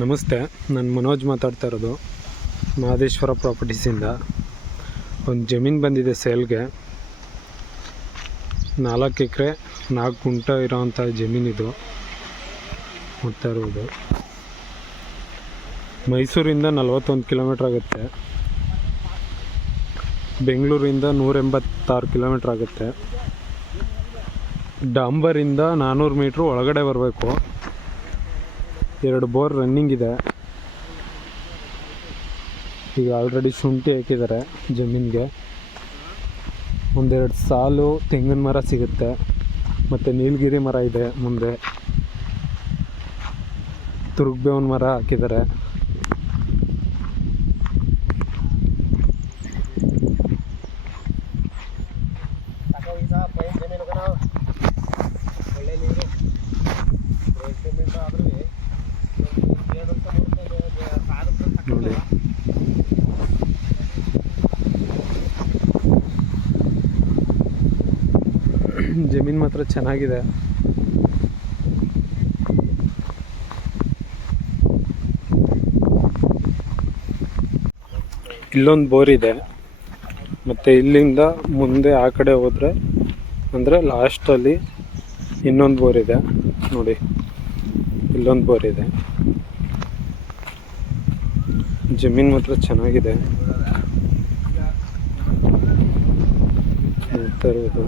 ನಮಸ್ತೆ, ನಾನು ಮನೋಜ್ ಮಾತಾಡ್ತಾ ಇರೋದು ಮಹದೇಶ್ವರ ಪ್ರಾಪರ್ಟೀಸಿಂದ. ಒಂದು ಜಮೀನು ಬಂದಿದೆ ಸೇಲ್ಗೆ. 4 ಎಕರೆ 4 ಗುಂಟ ಇರೋವಂಥ ಜಮೀನಿದು ನೋಡ್ತಾ ಇರೋದು. ಮೈಸೂರಿಂದ 41 ಕಿಲೋಮೀಟ್ರ್ ಆಗುತ್ತೆ, ಬೆಂಗಳೂರಿಂದ 186 ಕಿಲೋಮೀಟ್ರ್ ಆಗುತ್ತೆ. ಡಾಂಬರಿಂದ 400 ಮೀಟ್ರ್ ಒಳಗಡೆ ಬರಬೇಕು. 2 ಬೋರ್ ರನ್ನಿಂಗ್ ಇದೆ. ಈಗ ಆಲ್ರೆಡಿ ಶುಂಠಿ ಹಾಕಿದ್ದಾರೆ ಜಮೀನಿಗೆ. ಒಂದೆರಡು ಸಾಲು ತೆಂಗಿನ ಮರ ಸಿಗುತ್ತೆ, ಮತ್ತು ನೀಲಗಿರಿ ಮರ ಇದೆ. ಮುಂದೆ ತುರ್ಗಬೇವಿನ ಮರ ಹಾಕಿದ್ದಾರೆ. ನೋಡಿ, ಜಮೀನು ಮಾತ್ರ ಚೆನ್ನಾಗಿದೆ. ಇಲ್ಲೊಂದು ಬೋರ್ ಇದೆ, ಮತ್ತು ಇಲ್ಲಿಂದ ಮುಂದೆ ಆ ಕಡೆ ಹೋದರೆ ಅಂದರೆ ಲಾಸ್ಟಲ್ಲಿ ಇನ್ನೊಂದು ಬೋರ್ ಇದೆ. ನೋಡಿ, ಇಲ್ಲೊಂದು ಬೋರ್ ಇದೆ. ಜಮೀನು ಮಾತ್ರ ಚೆನ್ನಾಗಿದೆ ನೋಡ್ತಾ ಇರೋದು.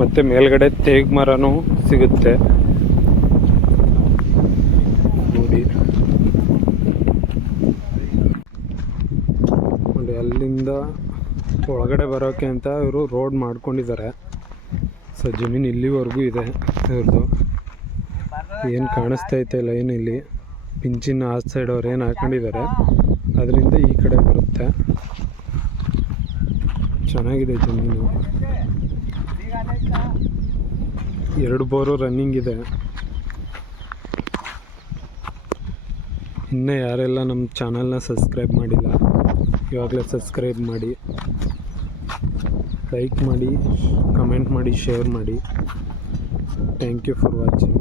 ಮತ್ತು ಮೇಲ್ಗಡೆ ತೇಗ್ ಮರನೂ ಸಿಗುತ್ತೆ ನೋಡಿ. ನೋಡಿ, ಅಲ್ಲಿಂದ ಒಳಗಡೆ ಬರೋಕ್ಕೆ ಅಂತ ಇವರು ರೋಡ್ ಮಾಡ್ಕೊಂಡಿದ್ದಾರೆ. ಸೊ ಜಮೀನು ಇಲ್ಲಿವರೆಗೂ ಇದೆ ಇವ್ರದ್ದು. ಏನು ಕಾಣಿಸ್ತೈತೆ ಲೈನ್ ಇಲ್ಲಿ ಪಿಂಚಿನ ಆ ಸೈಡ್ ಅವ್ರು ಏನು ಹಾಕೊಂಡಿದ್ದಾರೆ ಅದರಿಂದ ಈ ಕಡೆ ಬರುತ್ತೆ. ಚೆನ್ನಾಗಿದೆ ಜಮೀನು. 2 ಬೋರು ರನ್ನಿಂಗ್ ಇದೆ. ಇನ್ನೂ ಯಾರೆಲ್ಲ ನಮ್ಮ ಚಾನಲ್ನ ಸಬ್ಸ್ಕ್ರೈಬ್ ಮಾಡಿಲ್ಲ, ಇವಾಗಲೇ ಸಬ್ಸ್ಕ್ರೈಬ್ ಮಾಡಿ, ಲೈಕ್ ಮಾಡಿ, ಕಮೆಂಟ್ ಮಾಡಿ, ಶೇರ್ ಮಾಡಿ. Thank you for watching.